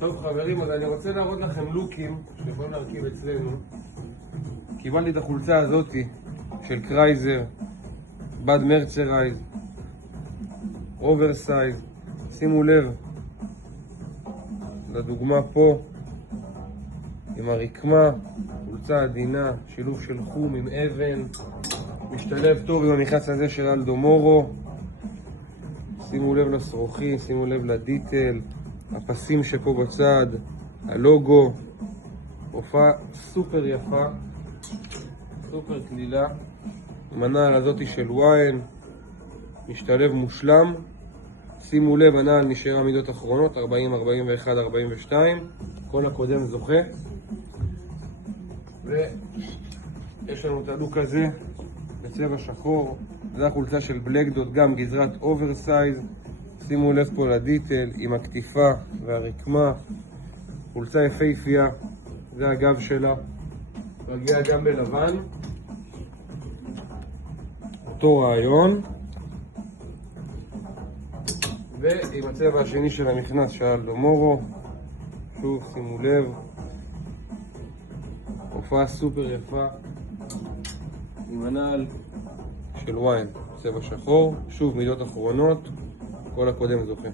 טוב חברים, אז אני רוצה להראות לכם לוקים שיכולים להרכיב אצלנו. קיבלתי את החולצה הזאתי של קרייזר, בד מרצ'רייז, אוברסייז. שימו לב לדוגמה פה עם הרקמה, חולצה עדינה, שילוב של חום עם אבן, משתלב טוב עם המכנס הזה של אלדו מורו. שימו לב לשרוכי, שימו לב לדיטל, הפסים שפה בצד, הלוגו. הופעה סופר יפה, סופר כלילה, עם הנעל הזאתי של ויין, משתלב מושלם. שימו לב, הנעל נשארה מידות אחרונות, 40, 41, 42, כל הקודם זוכה. ויש לנו את הלוק הזה בצבע שחור, זה החולצה של בלק דוט, גם גזרת אוברסייז. שימו לב פה לדיטל עם הכתיפה והרקמה, חולצה יפהפייה, זה הגב שלה, מגיע גם בלבן, אותו רעיון, ועם הצבע השני של המכנס של אלדו מורו. שוב שימו לב, הופעה סופר יפה עם הנעל של ויין, צבע שחור, שוב מידות אחרונות, כל הקודם זוכה.